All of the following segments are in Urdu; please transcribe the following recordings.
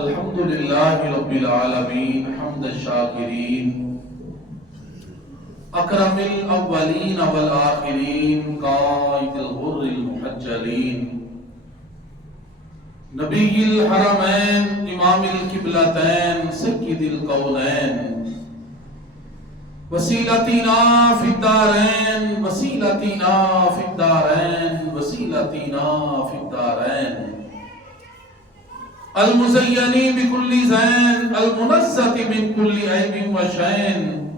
الحمد لله رب العالمين حمد الشاكرين اکرم الاولین والآخرین قائد الغر المحجلین نبی الحرمین امام القبلتین سید الکونین وسیلتنا فی الدارین وسیلتنا فی الدارین وسیلتنا فی الدارین المزینی بکل زین المنزت من کل عیب و شین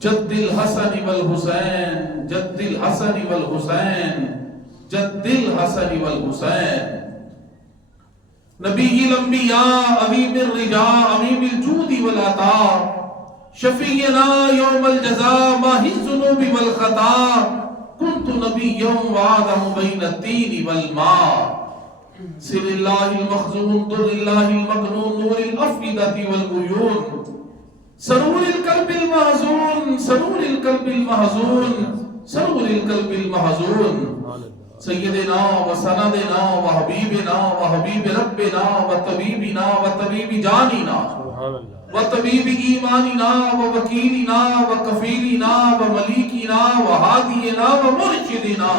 جد الحسن والحسین جد الحسن والحسین جد الحسن والحسین نبی الانبیاء امیم الرجاء امیم الجود والعطاء شفیعنا یوم الجزاء ماہی الذنوب والخطا کنت نبیا وآدم بین الدین والماء سر اللہ المخزون در اللہ المکنون نور الافئدۃ والعیون سرور القلب المحزون سرور القلب المحزون سرور القلب المحزون سیدنا و سندنا و حبیبنا و حبیب ربنا و طبیبنا و طبیب جاننا و طبیب ایماننا و وکیلنا و کفیلنا و ملیکنا و ہادینا و مرشدنا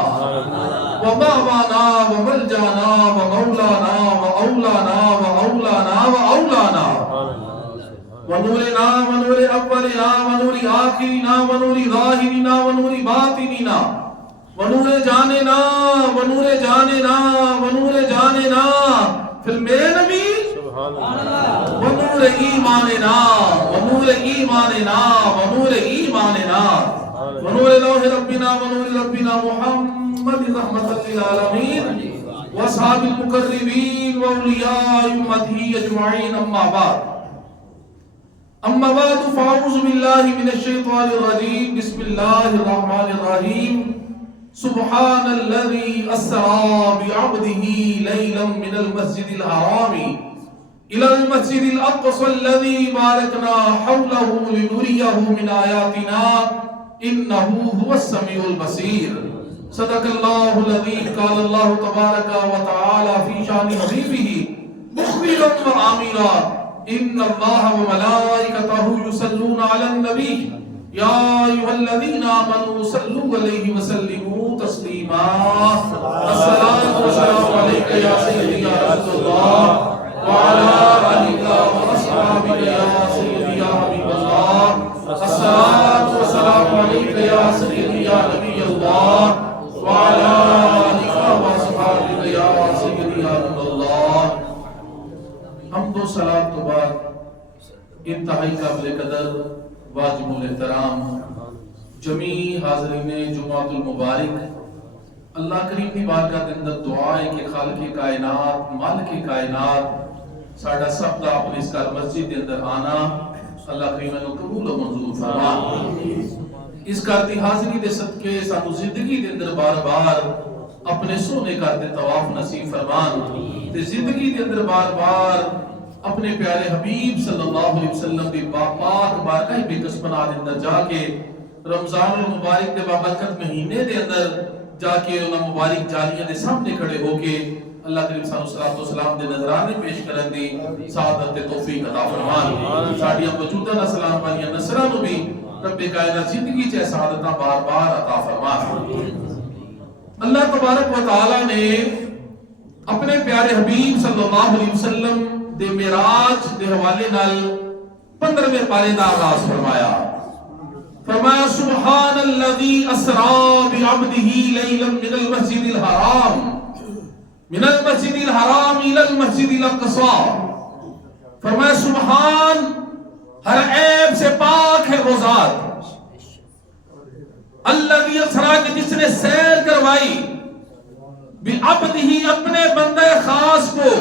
و ماوانا و ملجانا و مولانا و اولانا و اولانا و اولانا ونورنا ونور اولنا ونور آخرنا ونور ظاہرنا ونور باطننا ونور جاننا ونور جاننا ونور جاننا پھر میرے نبی ونور ایماننا ونور ایماننا ونور ایماننا ونور لوح ربنا ونور ربنا محمد رحمت للعالمین واصحاب المقربین واولیاء امته اجمعین اما بعد فاعوذ باللہ من الشیطان الرجیم بسم اللہ الرحمن الرحیم سبحان الذي اسرى بعبده ليلا من المسجد الحرام الى المسجد الاقصى الذي باركنا حوله لنريه من آياتنا انه هو السميع البصير صدق الله الذي قال الله تبارك وتعالى في شان حبيبه مخبرا وآمرا ان الله وملائكته يصلون على النبي يا ايها الذين امنوا صلوا عليه وسلموا تسليما الصلاه والسلام عليك يا سيدي يا رسول الله وعلى آلك واصحابك يا سيدي يا حبيب الله الصلاه والسلام عليك يا سيدي يا نبي الله وعلى آلك واصحابك يا سيدي يا رسول الله حمد و صلاۃ تو بعد انتہائی قابل قدر واجب الاحترام جمیع حاضرین جمعۃ المبارک اللہ کریم کی بارگاہ کے اندر دعا ہے کہ خالق کائنات مالک کائنات ساڈا سب دا اپنے اس کار مسجد کے اندر آنا اللہ کریم نے قبول و منظور فرما اس کار دی حاضری دے صدقے سانو زندگی دے اندر بار بار اپنے سونے کار دے طواف نصیب فرمان تے زندگی دے اندر بار بار اپنے پیارے حبیب صلی اللہ علیہ وسلم دی پاک بارگاہ بے قسمنا دے اندر جا کے رمضان المبارک دے بابرکت مہینے دے اندر جا کے انہاں مبارک جالیاں دے سامنے کھڑے ہو کے اللہ کریم صلی اللہ علیہ وسلم دے نظرانے پیش کرن دی سعادت توفیق عطا فرمان ساڈیاں موجودہ نسلاں والیاں نسلاں نو بھی رب کائنات زندگی چ سعادتاں بار بار عطا فرما اللہ تبارک و تعالی نے اپنے پیارے حبیب صلی اللہ علیہ وسلم دے معراج دے حوالے نال 15ویں پارے دا آغاز فرمایا سبحان الذی اسرا بعبده لیلا من المسجد الحرام الى المسجد الاقصى فرمایا سبحان ہر عیب سے پاک ہے وہ ذات الذی اسرا کہ جس نے سیر کروائی بعبده اپنے بندے خاص کو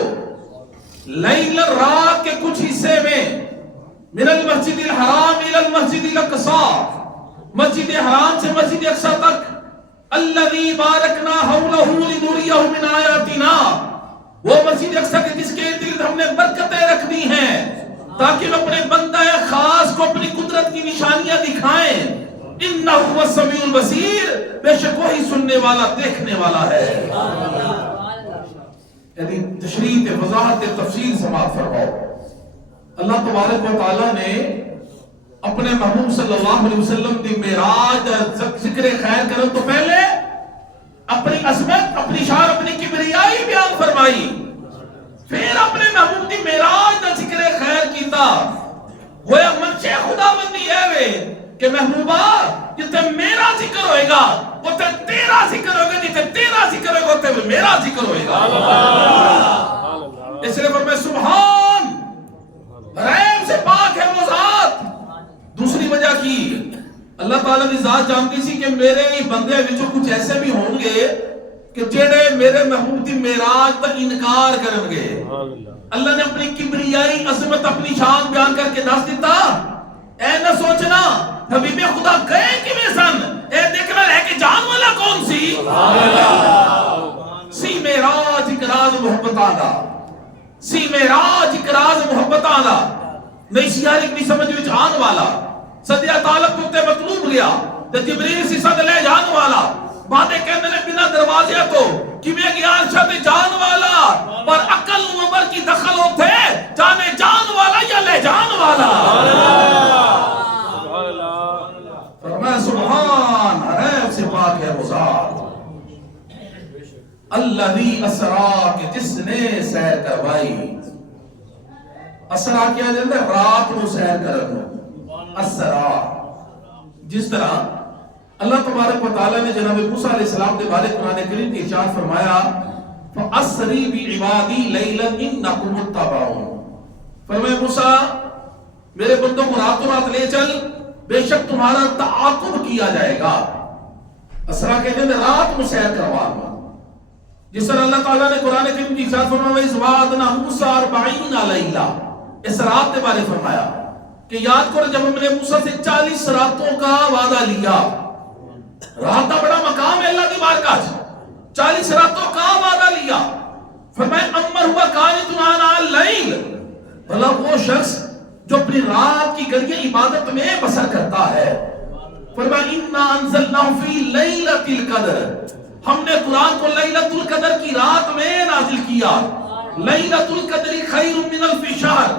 لیلا رات کے کچھ حصے میں من المسجد الحرام الى المسجد الاقصى مسجد حرام سے مسجد اقصی تک الذي بارکنا حوله لنريه من آیاتنا وہ مسجد اقصی کے جس کے ارد ہم نے برکتیں رکھ دی ہیں تاکہ اپنے بندہ خاص کو اپنی قدرت کی نشانیاں دکھائیں انہ هو السمیع البصیر بے شک وہی سننے والا دیکھنے والا ہے یعنی تشریح وضاحت تفصیل سماعت فرماؤ. اللہ تبارک و تعالیٰ نے اپنے محبوب صلی اللہ علیہ وسلم دی معراج ذکر خیر کرن تو پہلے اپنی عظمت، اپنی شان، اپنی کبریائی بیان فرمائی. پھر اپنے محبوب دی معراج دا ذکر خیر کیتا. گویا منشے خدا بندی ہے وے کہ محبوبہ جتے میرا ذکر ہوئے گا اتنے تیرا ذکر ہوئے گا، جتے تیرا ذکر ہوئے گا اتنے میرا ذکر ہوئے گا. اس لئے فرمائے سبحان ریب سے پاک ہے وہ ذات. دوسری وجہ کی اللہ تعالیٰ کی ذات جانتی سی کہ میرے بندے وچوں کچھ ایسے بھی ہوں گے کہ جڑے میرے محبوب دی معراج کا انکار کریں گے. اللہ نے اپنی کبریائی عظمت، اپنی شان بیان کر کے دس دیتا. اے نہ سوچنا حبیب خدا گئے کیویں سن، اے دیکھنا ہے کہ جان والا کون سی. سی معراج ایک راز محبتاں دا، سی معراج ایک راز محبتاں دا نہیں سیاری کی سمجھ وچ آن والا. صدیہ تعلق تے مطلوب گیا تے جبریل سی صد لے جان والا. باتیں کہنے نے بنا دروازے تو کیویں گیا ارشد جان والا، پر عقل عمر کی دخل ہوتے جانے جان والا یا لے جان والا. فرمایا سبحان ریب سے پاک ہے وہ ذات الذی اسرا کہ جس نے سیر کروائی. اسرا کیا جاتا ہے رات کو سیر کرنا. اسرا جس طرح اللہ تبارک و تعالیٰ نے جناب موسیٰ علیہ السلام کے بارے قرآن کریم کی ارشاد فرمایا فَأَسْرِي بِعِبَادِي لَيْلًا إِنَّكُمْ مُتَّبَعُونَ. فرمایا موسیٰ میرے بندوں کو راتوں رات لے چل، بے شک تمہارا تعاقب کیا جائے گا. اسرا کہتے ہیں رات کو سیر کروانا. جس طرح اللہ تعالیٰ نے قرآن کریم کی ارشاد فرمایا اِذْ وَعَدْنَا مُوسَىٰ 40 لَيْلًا. اس رات کے بارے فرمایا کہ یاد کرو جب ہم نے موسیٰ سے 40 راتوں کا وعدہ لیا. رات کا بڑا مقام ہے اللہ کی بارگاہ، 40 راتوں کا وعدہ لیا. فرمایا امر ہوا قانتٌ آناء اللیل، بھلا وہ شخص جو اپنی رات کی گھڑیاں عبادت میں بسر کرتا ہے. فرمایا انا انزلناہ فی لیلۃ القدر، ہم نے قرآن کو لیلۃ القدر کی رات میں نازل کیا. لیلۃ القدر خیر من الف شہر،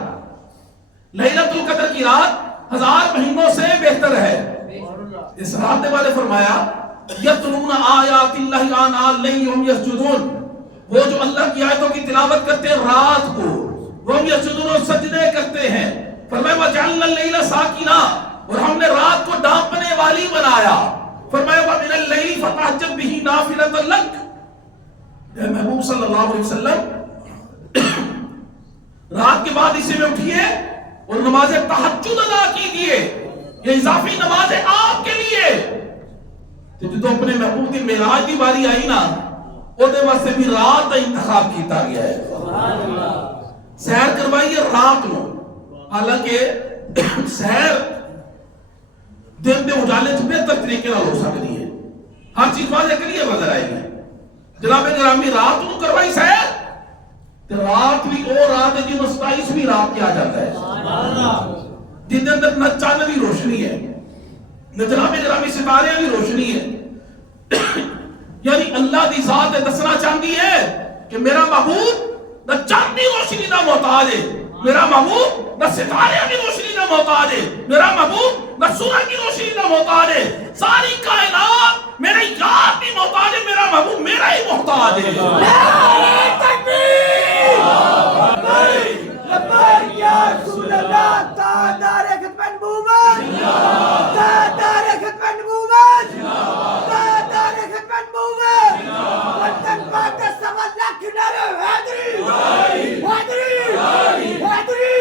لیلۃ القدر کی رات 1000 مہینوں سے بہتر ہے. اس رات نے والے فرمایا یتلون آیات اللہ آناء اللیل وهم یسجدون، وہ جو اللہ کی آیتوں کی تلاوت کرتے ہیں رات کو، وهم یسجدون اور سجدے کرتے ہیں. فرمایا وجعلنا اللیل ساکنا، اور ہم نے رات کو ڈانپنے والی بنایا. فرمایا ومن اللیل فتہجد بہ نافلۃ لک. اے محبوب صلی اللہ علیہ وسلم رات کے بعد اسی میں اٹھیے اور نماز تہجد ادا کیجیے. یہ اضافی نماز ہے آپ کے لیے. تو اپنے محبوب کی معراج کی باری آئی نا، وہ دے واسطے بھی رات کا انتخاب کیتا گیا ہے. سیر کروائیے رات میں. حالانکہ سیر دن دے اجالے سے بہتر طریقے نال ہو سکتی ہے. ہر چیز واضح کریے نظر آئے گی. جناب گرامی رات کو کروائی سیر، تو رات بھی وہ رات ہے جنہوں 27ویں رات کیا جاتا ہے، جن اندر نہ چاند بھی روشنی ہے، نہ جناب گرامی ستارے بھی روشنی ہے. یعنی اللہ دی ذات دسنا چاہتی ہے کہ میرا محبوب نہ چاند کی روشنی نہ محتاج ہے، میرا محبوب نہ ستارے کی روشنی نہ محتاج ہے، میرا محبوب نہ سورج کی روشنی نہ محتاج ہے. ساری کائنات میرے یاد کی محتاج ہے، میرا محبوب میرا ہی محتاج ہے. لبیک یا رسول اللہ، تاجدار خدمت نبوت، تاجدار خدمت نبوت، تاجدار خدمت نبوت. وطن پاک کا سوا لاکھ نعرہ حیدری حیدری حیدری.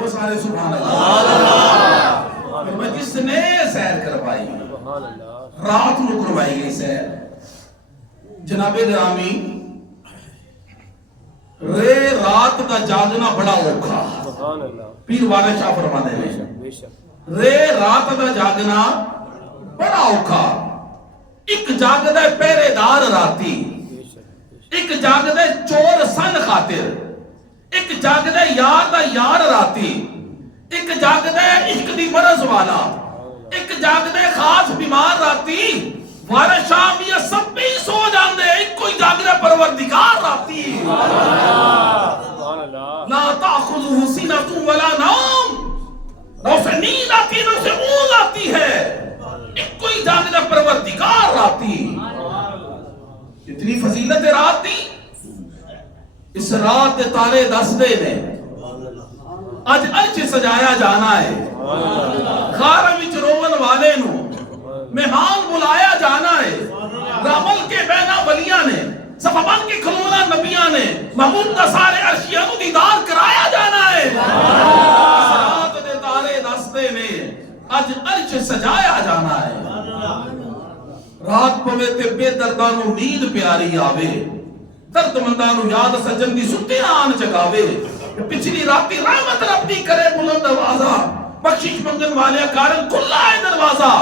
وہ سارے سبحان اللہ. فرمایا جس نے سیر کروائی، رات کو کروائی گئی سیر. جناب گرامی رے رات کا جاگنا بڑا اوکھا. پیر والد شاہ فرماتے ہیں رے رات کا جاگنا بڑا اوکھا. ایک جاگدا ہے پہرے دار راتی، ایک جاگدا ہے چور سن خاطر، ایک جاگدا ہے یار دا یار راتی، ایک جاگدا ہے عشق دی مرض والا، ایک جاگدا ہے خاص بیمار راتی. والے شامیہ سب بھی سو جاندے ایک کوئی جاگرہ پروردگار راتی لا تأخذہ سینۃ ولا نوم، نہ اسے نیند آتی نہ اسے اونگ آتی ہے، ایک کوئی جاگرہ پروردگار راتی. اتنی فضیلت رات دی. اس رات دے تارے دس دے نے اج اج سجایا جانا ہے. غار وچ روون والے نو مہمان بلایا جانا ہے. رمل کے بینا ولیاں نے صفا بن کے کھلونا نبیاں نے محمود دا سارے عرشیاں نو دیدار کرایا جانا ہے. اس رات دے تارے دس دے نے اج اج سجایا جانا ہے. رات پوے تے بے درداں نو نیند پیاری آوے، درد منداں نو یاد سجن دی ستیاں آن جگاوے. پچھلی راتی رحمت رب دی کرے بلند آوازہ، بخشش منگن والے کارن کھلا ہے دروازہ.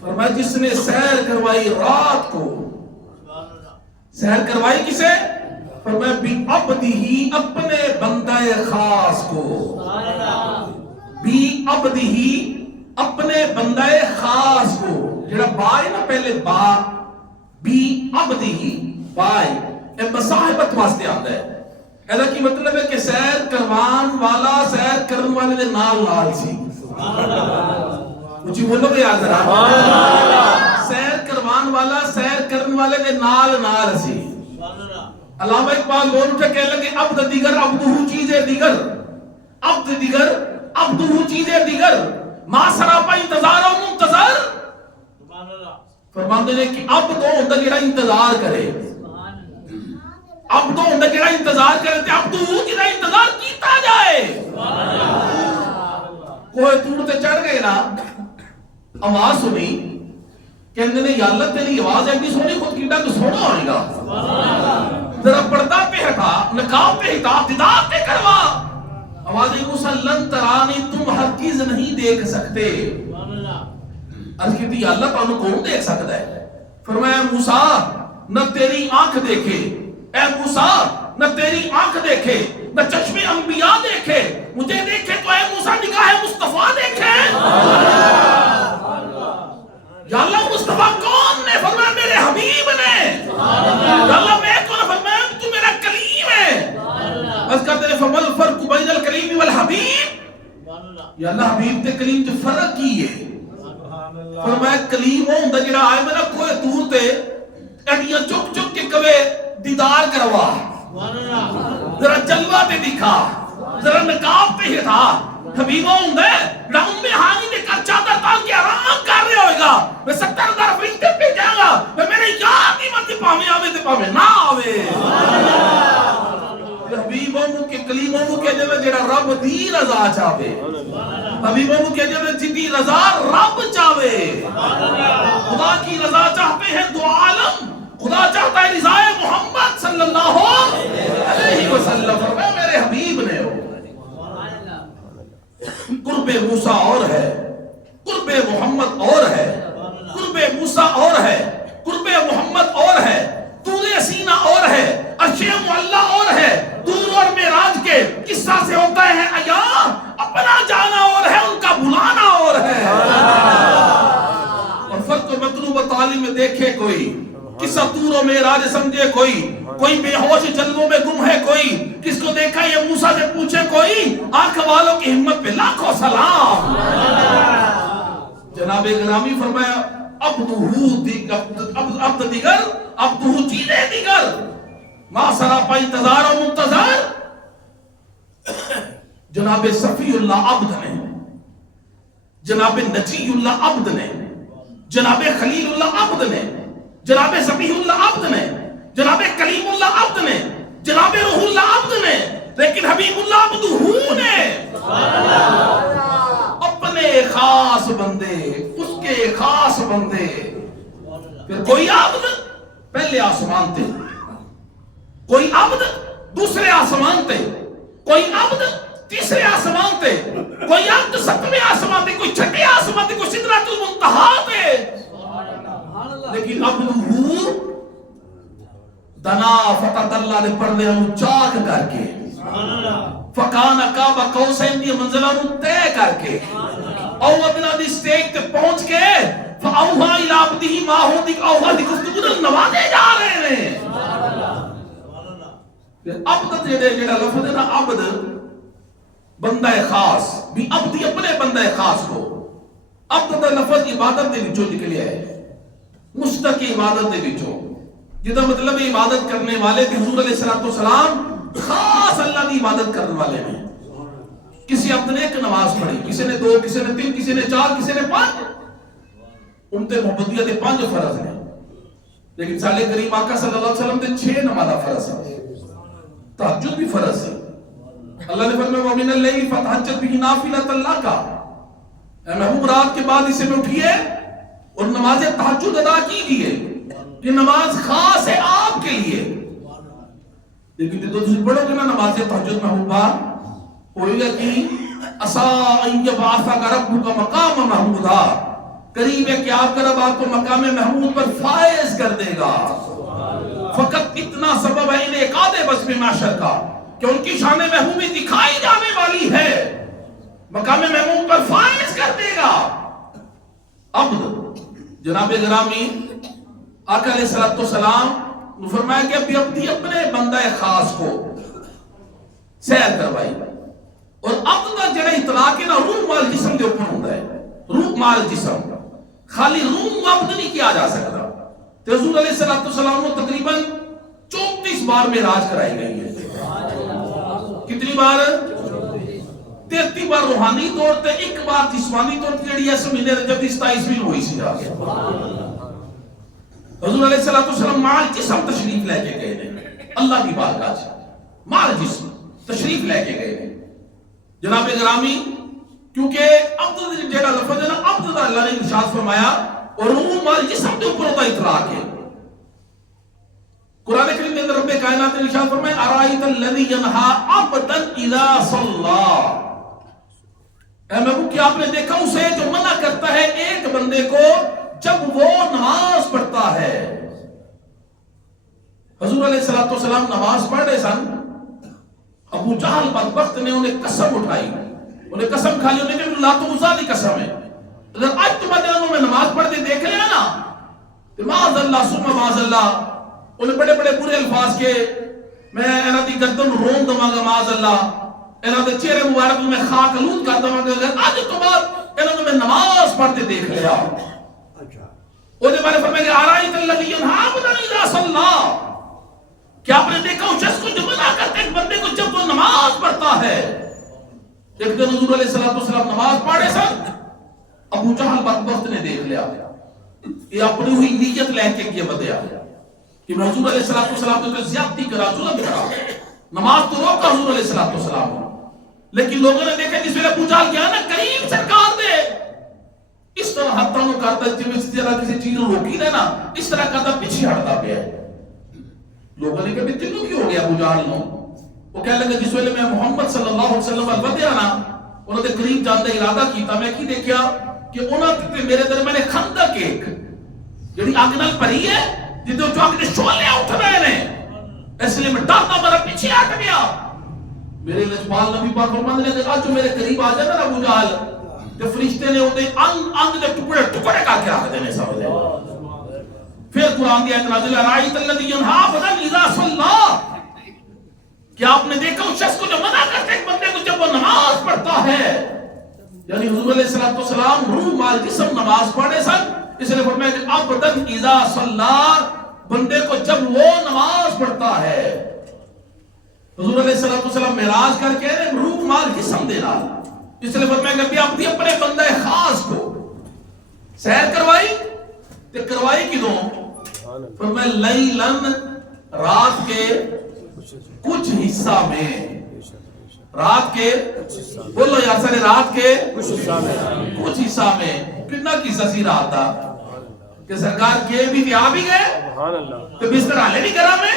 فرمایا جس نے سیر کروائی رات کو، سیر کروائی کسے؟ فرمایا بھی عبدہی اپنے بندہ خاص کو، بھی عبدہی اپنے بندہ خاص کو. جڑا با ہے نا پہلے با، بھی عبدہی بائے اے مصاحبت واسطے آتا ہے. ایسا کی مطلب ہے کہ سیر کروان والا سیر کرن والے دے نال نال سی. مجھے بولو گے آج رہا سیر کروان والا سیر کرن والے دے نال نال سی. علامہ اقبال بول اٹھے کہہ لگے عبد دیگر عبدہو چیزیں دیگر، عبد دیگر عبدہو چیزیں دیگر، ما سراپا انتظار و منتظر. فرماندے نے کہ اب تو ہوندہ جڑا انتظار کرے، اب تو ہوندہ جڑا انتظار کرے تے اب تو جڑا انتظار کیتا جائے. کوئی دور تے چڑھ گئے نا، آواز سنی کہندے نے یا اللہ تیری آواز ایڈی سونی خود کیڑا تو سونا ہوئے گا. ذرا پردہ پہ ہٹا، نقاب پہ ہٹا، دیدار پہ کروا. آواز موسیٰ لن ترانی تم ہرگز نہیں دیکھ سکتے. عرض کی تھی اللہ تعالیٰ کون دیکھ سکتا ہے؟ فرمایا موسیٰ نہ تیری آنکھ دیکھے، اے موسیٰ نہ تیری آنکھ دیکھے، نہ چشم انبیاء دیکھے، مجھے دیکھے تو اے موسیٰ نگاہ مصطفیٰ دیکھے. یا اللہ مصطفیٰ کون نے؟ فرمایا میرے حبیب نے. یا اللہ میں کون؟ فرمایا تو میرا کلیم ہے. بس کہتے ہیں فَمَا الْفَرْقُ بَيْنَ الْكَلِيمِ وَالْحَبِيبِ. یا اللہ حبیب تے کلیم تے فرق کی ہے. فرمایا کلیم ہوں دا جڑا آئے میں نا کوئی دور تے اڈیاں چک چک کے کوئے دیدار کروا، ذرا جلوہ تے دکھا، ذرا نقاب پہ ہٹا. حبیبہ ہوں دے جڑا امی ہانی دے کر چادر تال کے آرام کر رہے ہوئے گا. میں 70,000 فرشتے پہ جائے گا، میں میرے یاد نہیں مرتی پاہمیں آوے تے پاہمیں نہ آوے. حبیبوں کے کلیموں کے جڑا رب دی رضا چاہے، حبیبوں کے جدی رضا رب چاہے. خدا کی رضا چاہتے ہیں دو عالم، خدا چاہتا ہے رضا محمد صلی اللہ علیہ وسلم. فرمایا میرے حبیب نے ہو. قرب موسیٰ اور ہے، قرب محمد اور ہے، قرب موسیٰ اور ہے، قرب محمد اور ہے، طور سینہ اور ہے، عرش معلی اور ہے. دور اور معراج کے قصہ سے ہوتا ہے عیاں، اپنا جانا اور ہے ان کا بلانا اور ہے. اور فرق مطلوب تعلیم میں دیکھے کوئی، قصہ طور و معراج سمجھے کوئی بے ہوش جلووں میں گم ہے کوئی، کس کو دیکھا یہ موسیٰ سے پوچھے کوئی. آنکھ والوں کی ہمت پہ لاکھوں سلام. جناب گرامی فرمایا عبد دیگر عبدہو چیزیں دیگر، ما سراپا انتظار و منتظر. جناب صفی اللہ عبد نے، جناب نجی اللہ عبد نے، جناب خلیل اللہ عبد نے، جناب صفی اللہ عبد نے، جناب کلیم اللہ عبد نے، جناب روح اللہ عبد نے، لیکن حبیب اللہ عبدہو نے. اپنے خاص بندے، اس کے خاص بندے. پھر کوئی عبد پہلے آسمان تے، کوئی عبد دوسرے آسمان تے، کوئی عبد تیسرے آسمان تے، کوئی عبد ساتویں آسمان تے، کوئی چھٹے آسمان تے، کوئی سدرۃ المنتہا تے. لیکن عبدہو دنا فتدلّا دے پردے انہوں چاک کر کے، فکان قاب قوسین دی منزلہ انہوں طے کر کے، او ادنا دی سٹیج تے پہنچ کے فاوحا عبدہ ما ہو دی اول دی گفتگو نوازے جا رہے ہیں. عبد جڑا لفظ ہے نا عبد بندہ خاص بھی عبد اپنے بندہ خاص کو عبد دا لفظ عبادت دے وچوں نکلیا ہے مشتق عبادت دے وچوں جدا مطلب عبادت کرنے والے کہ حضور علیہ السلام خاص اللہ کی عبادت کرنے والے ہیں. کسی عبد نے ایک نماز پڑھی کسی نے 2 کسی نے 3 کسی نے 4 کسی نے 5 ان تے محمدیت دے 5 فرض ہیں لیکن سالے کریم آقا صلی اللہ علیہ وسلم دے 6 نمازاں فرض ہیں تہجد بھی فرض ہے. اللہ نے فرمایا وَمِنَ اللَّيْلِ فَتَهَجَّدْ بِهِ نَافِلَةً لَكَ اے محبوب رات کے بعد اسے میں اٹھیے اور نماز تہجد ادا کیجیے. یہ نماز خاص ہے آپ کے لیے. لیکن جو تم پڑھو گے نا نماز تہجد محبوبہ ہوئے گا کہ عَسَىٰ أَن يَبْعَثَكَ رَبُّكَ مَقَامًا مَحْمُودًا قریب ہے کہ آپ کا رب آپ کو مقام محمود پر فائز کر دے گا. فقط اتنا سبب ہے انہیں اقاد بس میں معاشر کا کہ ان کی شان محبوبی دکھائی جانے والی ہے مقام محمود پر فائز کر دے گا. عبد جناب گرامی آقا علیہ السلام نے فرمایا کہ ابھی عبدی اپنے بندہ خاص کو سیر کروائی اور عبد کا جڑا اطلاق ہے نا روح مال جسم دے اوپر ہوتا ہے. روح مال جسم خالی روح عبد نہیں کیا جا سکتا. تو حضور علیہ السلام کو تقریباً 34 بار معراج کرائی گئی ہے. کتنی بار 33 بار روحانی طور تے 1 بار جسمانی طور تے جڑی اس مہینے رجب دی 27ویں ہوئی سی جا کے حضور علیہ السلام مال جسم تشریف لے کے گئے نے اللہ کی بارگاہ سے مال جسم تشریف لے کے گئے نے. جناب گرامی کیونکہ عبد جڑا لفظ ہے نا عبد دا اللہ نے ارشاد فرمایا اور روح مال جسم کے اوپر ہوتا اطلاق ہے. قرآن کریم میں رب کائنات نے ارشاد فرمایا ارائیت الذی ینہا عبدا اذا صلی. اے محبوب کیا آپ نے دیکھا اسے جو منع کرتا ہے ایک بندے کو جب وہ نماز پڑھتا ہے. حضور علیہ السلام نماز پڑھ رہے سن. ابو جہل بدبخت نے انہیں قسم اٹھائی انہیں قسم کھا لی انہیں کہ اللہ تو عزا کی قسم ہے اگر آج تمہارے دنوں میں نماز پڑھتے دیکھ لیا نا تو معاذ اللہ ثم معاذ اللہ انہیں بڑے بڑے برے الفاظ کے میں انہاں دی گردن رون دواں گا معاذ اللہ انہاں دے چہرے مبارک میں خاک آلود کر دواں گا اگر آج تو بعد انہوں میں نماز پڑھتے دیکھ لیا. انہیں بارے فرمائے کہ آرائیت الذی ینہا عبدا اذا صلی. کیا آپ نے دیکھا اس شخص کو جو منع کرتے ایک بندے کو جب وہ نماز پڑھتا ہے. ایک دن حضور علیہ السلام نماز پڑھے سن ابو جہل بدبخت نے دیکھ لیا یہ اپنی ہوئی نیت لے کے کیا بدیا کہ میں حضور علیہ السلام نے زیادتی کرا ظلم کرا نماز تو روکا حضور علیہ السلام لیکن لوگوں نے دیکھا جس ویلے ابو جہل گیا نا کریم سرکار دے اس طرح ہاتھوں کو کرتا ہے جس طرح کسی چیز کو روکی دے نا اس طرح کرتا پیچھے ہٹتا پیا ہے. لوگوں نے کہا تینوں کی ہو گیا ابو جہل نو. وہ کہنے لگا جس ویلے میں محمد صلی اللہ علیہ وسلم ودیا نا انہوں نے قریب جان کا ارادہ کیتا میں کی دیکھا کہ انہوں نے میرے درمیان خندق ایک جڑی اگ نال بھری ہے جدوں جو اگ دے شعلے اٹھ رہے نے اس لیے میں ڈرتا میرا پیچھے ہٹ گیا. میرے لجپال نبی پاک فرماتے ہیں کہ آج جو میرے قریب آ جائے نا ابو جہل تو فرشتے نے انہیں انگ دے ٹکڑے ٹکڑے کر کے رکھ دینے سمجھے. پھر قرآن کی آیت نازل ارائیت الذی ینہا عبدا اذا صلی. کیا آپ نے دیکھا اس شخص کو جو منع کرتے ایک بندے کو جب وہ نماز پڑھتا ہے. یعنی حضور علیہ السلام روح مال جسم نماز پڑھے سن اس نے فرمایا کہ عبدا اذا صلی بندے کو جب وہ نماز پڑھتا ہے. حضور علیہ السلام معراج کر کے روح مال جسم دینا اس نے فرمایا کہ اپنی اپنے بندہ خاص کو سیر کروائی تے کروائی کدوں فرمایا لیلن رات کے کچھ حصہ میں رات کے بولو یار سارے رات کے کچھ حصہ میں کتنا حصہ سی رات تھا کہ سرکار کے بھی تھے آ بھی گئے تو بستر ہالے بھی گرم ہے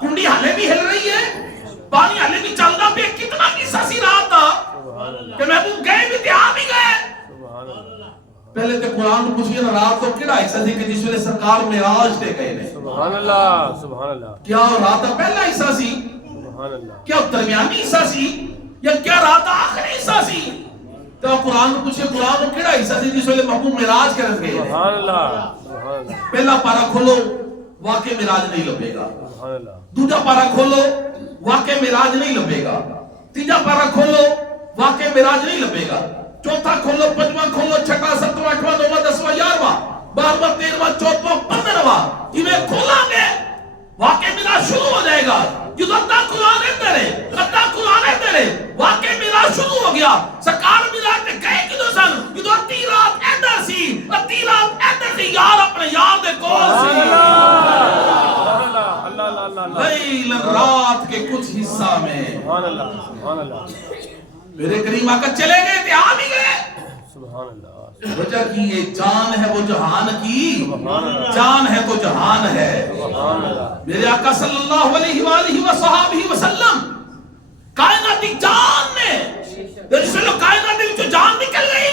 کنڈی ہالے بھی ہل رہی ہے پانی ہالے بھی چلنا پہ کتنا حصہ سی رات تھا کہ محبوب گئے بھی تھے آ بھی گئے. پہلے تے قرآن کو پوچھئے نا رات تو کیڑا حصہ سی کہ جس ویلے سرکار معراج تے گئے نے. سبحان اللہ سبحان اللہ. کیا رات کا پہلا حصہ سی کیا درمیانی حصہ سی یا کیا رات آخری حصہ سی. تو قرآن کو پوچھے قرآن کو کیڑا حصہ سی جس ویلے محبوب معراج کرن گئے سبحان اللہ سبحان اللہ پہلا پارا کھولو واقع معراج نہیں لبے گا سبحان اللہ دوسرا پارا کھولو واقع معراج نہیں لبے گا تیسرا پارا کھولو واقع معراج نہیں لبے گا چوتھا کھولو پنجواں کھولو چھٹا ستواں اٹھواں نواں دسواں 11واں 12واں 13واں 14واں 15واں جویں کھولاں گے واقع معراج شروع ہو جائے گا جدو ادھا قرآن ادھر ہے واقع معراج شروع ہو گیا سرکار معراج تے گئے کدو سن جدو ادھی رات ادھر سی ادھی رات ادھر سی یار اپنے یار دے کول سی لیل رات کے کچھ حصہ میں سبحان اللہ سبحان اللہ میرے کریم آقا چلے گئے تھے آ بھی گئے سبحان اللہ وجہ کی یہ جان ہے وہ جہان کی سبحان اللہ جان ہے تو جہان ہے سبحان اللہ میرے آقا صلی اللہ علیہ وآلہ وصحابہ وسلم کائناتی جان نے جس میں کائناتی جو جان نکل گئی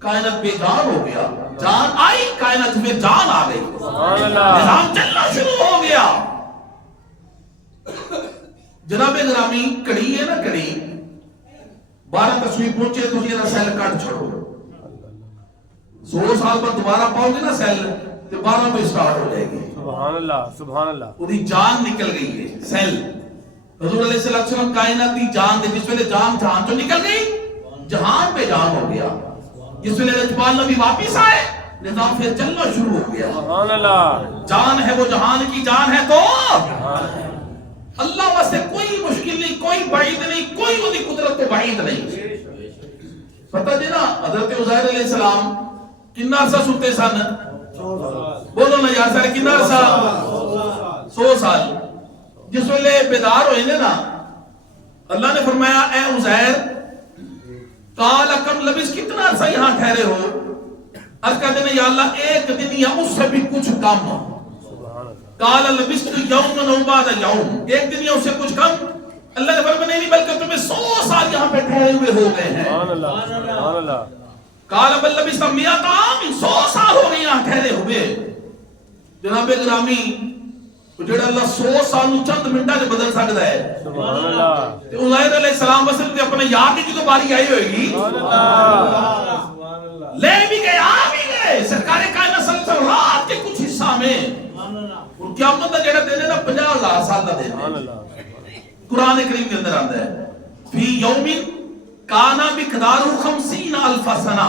کائنات بے جان ہو گیا جان آئی کائنات میں جان آ گئی سبحان اللہ نظام چلنا شروع ہو گیا جناب گرامی کڑی ہے نا کڑی 12 تصویر پہنچے تو یہ سیل کٹ چھوڑو 100 سال بعد دوبارہ پاؤ گے نا سیل تو 12 میں سٹارٹ ہو جائے گی سبحان اللہ سبحان اللہ پوری جان نکل گئی ہے سیل حضور علیہ الصلوۃ والسلام کائناتی جان دے جس ویلے جان تو نکل گئی جہان پہ جان ہو گیا جس ویلے رجپال نبی واپس آئے نظام پھر چلنا شروع ہو گیا سبحان اللہ جان ہے وہ جہان کی جان ہے تو اللہ واسطے کوئی مشکل نہیں کوئی بعید نہیں کوئی وہ قدرت تو بعید نہیں پتہ جی نا حضرت عزیر علیہ السلام کتنا عرصہ سوتے سن بولو نا یار سارے کتنا عرصہ 100 سال جس ویلے بیدار ہوئے نا اللہ نے فرمایا اے عزیر قال کم لبس کتنا عرصہ یہاں ٹھہرے ہو عرض کہتے ہیں یا اللہ ایک دن یا اس سے بھی کچھ کم قال لبست یوما او بعد یوم ایک دن یا اس سے کچھ کم اللہ نے فرمایا نہیں بلکہ تمہیں 100 سال یہاں پہ ٹھہرے ہوئے ہو گئے ہیں سبحان اللہ سبحان اللہ قال بل لبست 100 عام 100 سال ہو گئے یہاں ٹھہرے ہوئے جناب گرامی جڑا اللہ 100 سال نو چند منٹاں وچ بدل سکدا ہے سبحان اللہ تے عزیر علیہ السلام وسلم تے اپنے یار کی جو باری آئی ہوئے گی سبحان اللہ لے بھی گئے آ بھی گئے سرکار کائنات صلی اللہ علیہ وسلم رات کے کچھ حصہ میں اور قیامت دا جڑا دن ہے نا 50,000 سال دا دن سبحان ہے اللہ قرآن کریم کے اندر آتا ہے فی یوم کانا مقدارہ 50,000 سنہ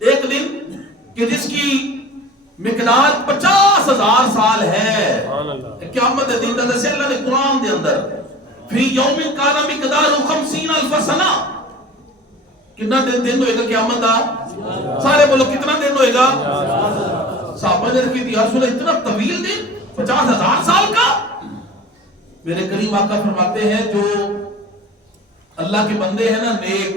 ایک دن کہ جس کی مقدار 50,000 سال ہے سبحان اللہ قیامت دے دن دا دسے اللہ نے قرآن دے اندر فی یوم کانا مقدارہ 50,000 سنہ کتنا دن ہوئے گا قیامت دا سارے بولو کتنا دن ہوئے گا صحابہ نے رکھی تھی یا رسول اللہ اتنا طویل دن 50,000 سال کا میرے کریم آقا فرماتے ہیں جو اللہ کے بندے ہیں نا نیک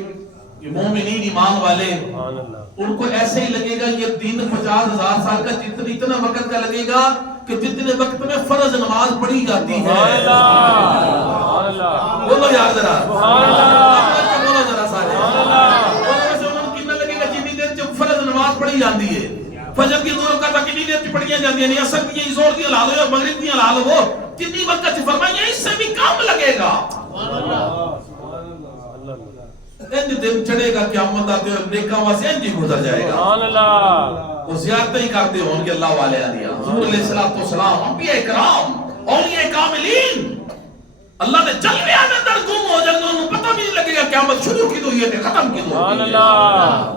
یہ مومنین ایمان والے سبحان اللہ ان کو ایسے ہی لگے گا یہ دن 50,000 سال کا اتنا وقت کا لگے گا کہ جتنے وقت میں فرض نماز پڑھی جاتی ہے سبحان اللہ بولو یار ذرا سبحان اللہ بولو ذرا سارے سبحان اللہ بولو سے انہوں کتنا لگے گا جتنی دیر جب فرض نماز پڑھی جاتی ہے فجر کی دو رکعت کتنی دیر کی پڑھیاں جاتی ہیں عصر کی زور دی لا لو یا مغرب کی لا لو کتنی وقت سے فرمایا اس سے بھی کم لگے گا انج دن چڑھے گا قیامت آتے اور نیکاں واسے انج ہی گزر جائے گا سبحان اللہ وہ زیارتیں ہی کرتے ہوں گے اللہ والے دیا حضور علیہ الصلوۃ والسلام انبیاء کرام اولیاء کاملین اللہ نے جلوے میں اندر گم ہو جائے انہوں پتہ بھی نہیں لگے گا قیامت شروع کی تو یہ کہ ختم کی تو سبحان اللہ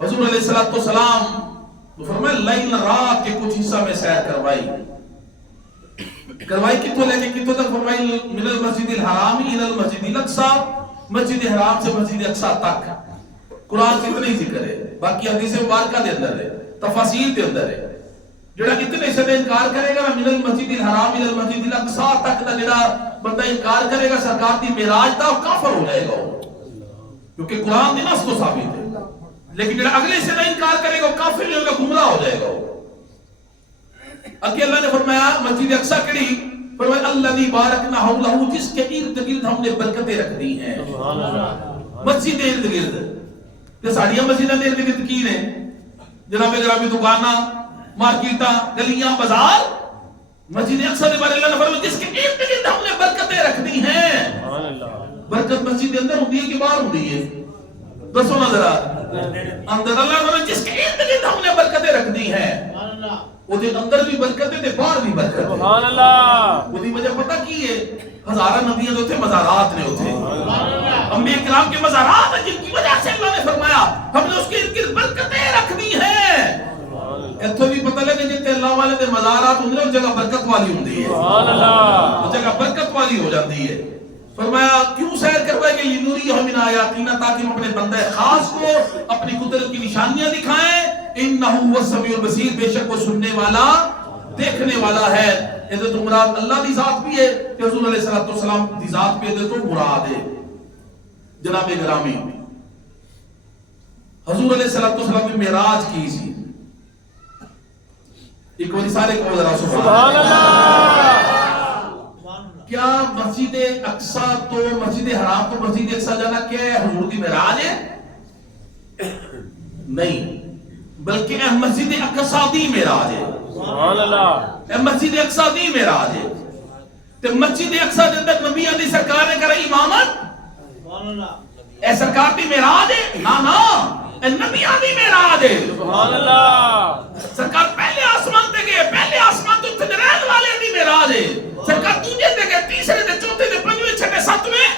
حضور علیہ الصلوۃ والسلام تو فرمایا لیل رات کے کچھ حصہ میں سیر کروائی کتوں لے کے کتوں تک فرمائی من المسجد الحرام الى المسجد الاقصى مسجد حرام سے مسجد اقصی تک قرآن سے اتنا ہی ذکر ہے باقی حدیث مبارکہ دے اندر ہے تفاصیل دے اندر ہے جڑا کتنے سے انکار کرے گا من المسجد الحرام الى المسجد الاقصى تک دا جڑا بندہ انکار کرے گا سرکار دی معراج دا کافر ہو جائے گا کیونکہ قرآن دی نص تو ثابت ہے لیکن جڑا اگلے سے نہ انکار کرے گا کافر نہیں ہوگا گمراہ ہو جائے گا اگے اللہ نے فرمایا مسجد اقصی کڑی فرمایا الذی بارکنا حولہ جس کے ارد گرد ہم نے برکتیں رکھ دی ہیں مسجد ارد گرد تے ساڈیاں مسجداں دے ارد گرد کی نے جناب گرامی دکاناں مارکیٹاں گلیاں بازار مسجد اقصی دے بارے اللہ نے فرمایا جس کے ارد گرد ہم نے برکتیں رکھ دی ہیں برکت مسجد کے اندر ہوندی ہے کہ باہر ہوندی ہے دسو نظر اندر اللہ نے جس کے ارد گرد ہم نے برکتیں رکھ دی ہیں وہ دے اندر بھی برکتیں تے باہر بھی برکتیں. سبحان اللہ. وہ دی وجہ پتہ کی ہے؟ ہزارہ نبیوں ہوتے مزارات نے ہوتے انبیاء کرام کے مزارات ہیں جن کی وجہ سے اللہ نے فرمایا ہم نے اس کے ارد گرد برکتیں رکھ دی ہیں. ایتھوں بھی پتہ لگے جتے اللہ والے دے مزارات ہوندے اس جگہ برکت والی ہوندی ہے. سبحان اللہ. اس جگہ برکت والی ہو جاتی ہے. فرمایا کیوں سیر کروائے گے لنوریہ من آیاتنا تاکہ ہم اپنے بندہ خاص کو اپنی قدرت کی نشانیاں دکھائیں. انہ هو السمیع البصیر بے شک وہ سننے والا دیکھنے والا ہے. یہ تو مراد اللہ دی ذات بھی ہے کہ حضور علیہ الصلوۃ والسلام دی ذات بھی ہے تو مراد ہے. جناب گرامی حضور علیہ الصلوۃ والسلام نے معراج کی سی. ایک بار سارے کو ذرا سبحان اللہ. کیا مسجد اقصی تو مسجد حرام تو مسجد اقصی جانا کیا ہے حضور دی معراج ہے؟ نہیں بلکہ مسجد اقصی دی معراج ہے. سبحان اللہ. مسجد اقصی دی معراج ہے. تے مسجد اقصی دے اندر نبیوں دی سرکار نے کرائی امامت. سبحان اللہ. اے سرکار دی معراج ہے؟ نا نا اے نبیوں دی معراج ہے. سبحان اللہ. سرکار پہلے آسمان تے گئے پہلے آسمان تو تے رہن والے دی معراج ہے. سرکار دوسرے تے گئے تیسرے تے چوتھے تے پنجویں چھٹے ساتویں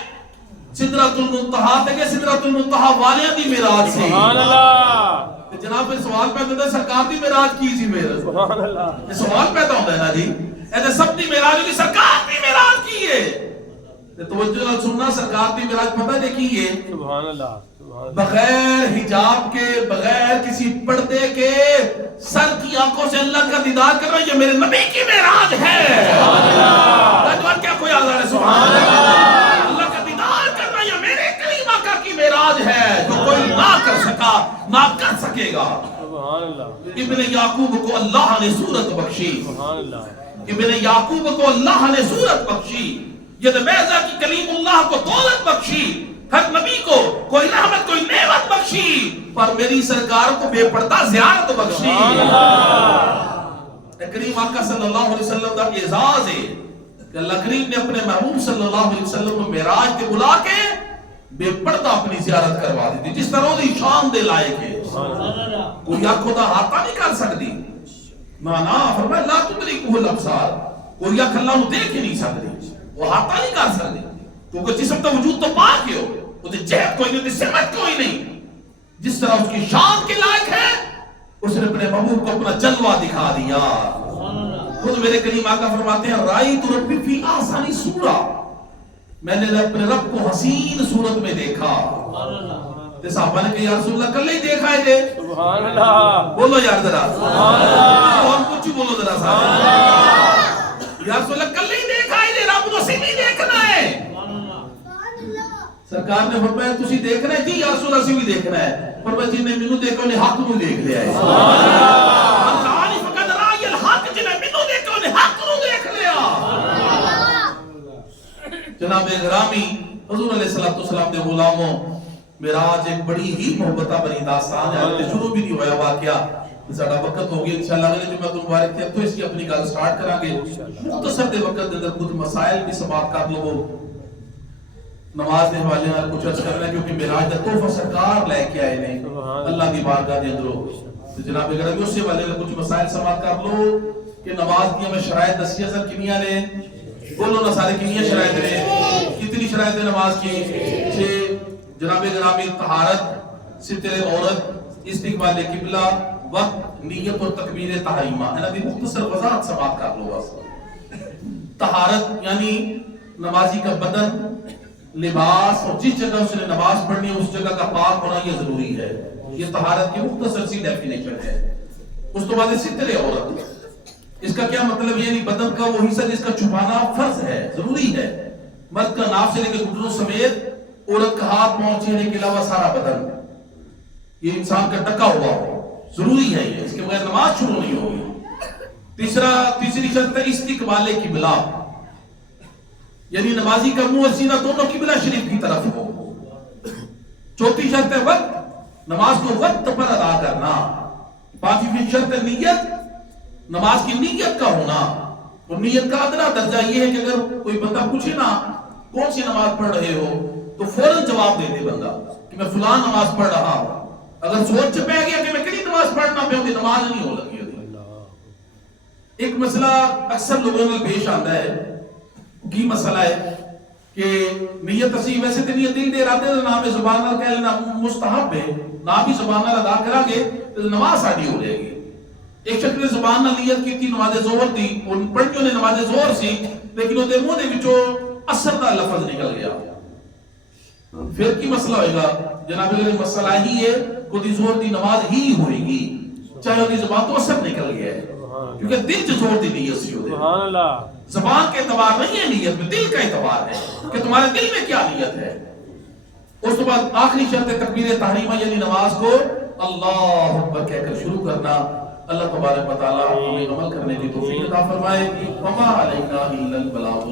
سدرۃ المنتہا تے گئے. سدرۃ المنتہا والے دی معراج سے. سبحان اللہ. جناب پھر سوال پیدا ہوتا ہے سرکار دی معراج کی سی میرا. سبحان اللہ. یہ سوال پیدا ہوتا ہے نا جی ایسے سب دی معراج ہوگی سرکار دی معراج کی ہے. توجہ نال سننا سرکار دی معراج پتہ دیکھیے سبحان اللہ. بغیر حجاب کے بغیر کسی پردے کے سر کی آنکھوں سے اللہ کا دیدار کر رہا ہے. یہ میرے نبی کی معراج ہے. سبحان اللہ. کیا کوئی آزار ہے؟ سبحان اللہ. اللہ کا دیدار کرنا یہ میرے کریم آقا کی معراج ہے جو کوئی نہ کر سکا نہ کر سکے گا. سبحان اللہ. ابن یعقوب کو اللہ نے صورت بخشی. سبحان اللہ. ابن یعقوب کو اللہ نے صورت بخشی. یہ بیضا کی کلیم اللہ کو دولت بخشی. ہر نبی کو کوئی رحمت کوئی نعمت بخشی پر میری سرکار کو بے پردہ زیارت بخشی. سبحان اللہ. کریم آقا صلی اللہ علیہ وسلم کا اعزاز ہے کہ اللہ کریم نے اپنے محبوب صلی اللہ علیہ وسلم کو معراج کے بلا کے بے پردہ اپنی زیارت کروا دی تھی جس طرح دی شان دے لائق ہے. کوئی آنکھ خدا ہاتھا نہیں کر سکتی. نا فرمایا لا تدرکہ الابصار. کوئی آنکھ اللہ کو دیکھ ہی نہیں سکتی وہ ہاتھا نہیں کر سکتی کیونکہ جسم کا وجود تو پاک ہے وہ تو جہت کوئی نہیں سمت کوئی نہیں. جس طرح اس کی شان کے لائق ہے اس نے اپنے محبوب کو اپنا جلوہ دکھا دیا. خود میرے کریم آقا فرماتے ہیں رأیت ربی فی احسن صورہ. میں نے اپنے رب کو حسین صورت میں دیکھا. تے صحابہ نے کہا یا رسول اللہ کل ہی دیکھا ہے دے. سبحان اللہ. بولو یار ذرا سبحان اللہ. اور کچھ بولو ذرا صاحب. یا رسول اللہ کل ہی دیکھا ہے دے رب کو سی دیکھنا ہے. سرکار نے فرمایا تسی دیکھنا ہے جی یا رسول اللہ سے بھی دیکھنا ہے. فرمایا جن نے مینوں دیکھا انہیں حق نو دیکھ لیا ہے. سبحان اللہ. تعریف قد رأی الحق جن نے مینوں دیکھا انہیں حق نو دیکھ لیا. جناب گرامی حضور علیہ الصلوۃ والسلام دے غلاموں معراج ایک بڑی ہی محبتہ بنی داستان ہے. تے شروع بھی نہیں ہویا واقعہ. ساڈا وقت ہو گیا انشاءاللہ اگلے جمعہ تو مبارک تے تو اس کی اپنی گل سٹارٹ کران گے. مختصر دے وقت دے اندر کچھ مسائل بھی سماعت کر لو. نماز دے حوالے نال کچھ عرض کرنا کیونکہ معراج دا تحفہ سرکار لے کے آئے نے اللہ دی بارگاہ دے اندر. جناب گرامی اس سے حوالے نال کچھ مسائل سماعت کر لو کہ نماز دی میں شرائط دسیاں سر کنیاں نے. بولو نا سارے کنیاں شرائط نے. کتنی شرائط ہے نماز کی؟ 6. جناب گرامی طہارت ستر عورت استقبال قبلہ وقت نیت اور تکبیر تحریمہ. انہاں دی مختصر وضاحت سماعت کر لو. بس طہارت یعنی نمازی کا بدن لباس اور جس جگہ اس نے نماز پڑھنی ہے اس جگہ کا پاک ہونا یہ ضروری ہے. یہ طہارت کی مختصر سی ڈیفینیشن ہے. اس تو بعد ستر عورت. اس کا کیا مطلب یہ نہیں بدن کا وہ حصہ جس کا چھپانا فرض ہے ضروری ہے. مرد کا ناف سے لے کے گھٹنوں سمیت عورت کا ہاتھ پاؤں چہرے کے علاوہ سارا بدن یہ انسان کا ڈھکا ہوا ہو ضروری ہے. یہ اس کے بغیر نماز شروع نہیں ہوگی. تیسری شرط ہے استقبال قبلہ یعنی نمازی کا منہ اور سینہ دونوں قبلہ شریف کی طرف ہو. چوتھی شرط ہے وقت نماز کو وقت پر ادا کرنا. پانچویں شرط ہے نیت نماز کی نیت کا ہونا. اور نیت کا ادنا درجہ یہ ہے کہ اگر کوئی بندہ پوچھے نا کون سی نماز پڑھ رہے ہو تو فوراً جواب دے دے بندہ کہ میں فلان نماز پڑھ رہا ہوں، اگر سوچ پہ گیا کہ میں کئی نماز پڑھنا پہ ہوتی نماز نہیں ہو لگی ہوتی۔ ایک مسئلہ اکثر لوگوں میں پیش آتا ہے، کی مسئلہ ہے کہ نیت اسی ویسے تو نیت دل دے راتے نہ میں زبان نال کہہ لینا مستحب ہے، نہ بھی زبان نال ادا کرا گے تو نماز ساڈی ہو جائے گی۔ ایک شخص نے زبان نال نیت کی تھی نماز ظہر دی، ان پڑھیوں نے نماز ظہر سی، لیکن وہ دے منہ دے وچوں اثر دا لفظ نکل گیا، پھر کی مسئلہ ہوئے گا؟ جناب اگر مسئلہ ہی ہے کو دی ظہر دی نماز ہی ہوئے گی چاہے وہ دی زبان تو اثر نکل گیا ہے، کیونکہ دل جو ظہر دی نیت سی ہوتے سبحان اللہ، زبان کا اعتبار نہیں ہے نیت میں، دل کا اعتبار ہے کہ تمہارے دل میں کیا نیت ہے۔ اس کے بعد آخری شرط تکبیر تحریمہ یعنی نماز کو اللہ اکبر کہہ کر شروع کرنا۔ اللہ تبارک و تعالی ہمیں عمل کرنے کی توفیق عطا فرمائے۔ وما علینا الا البلاغ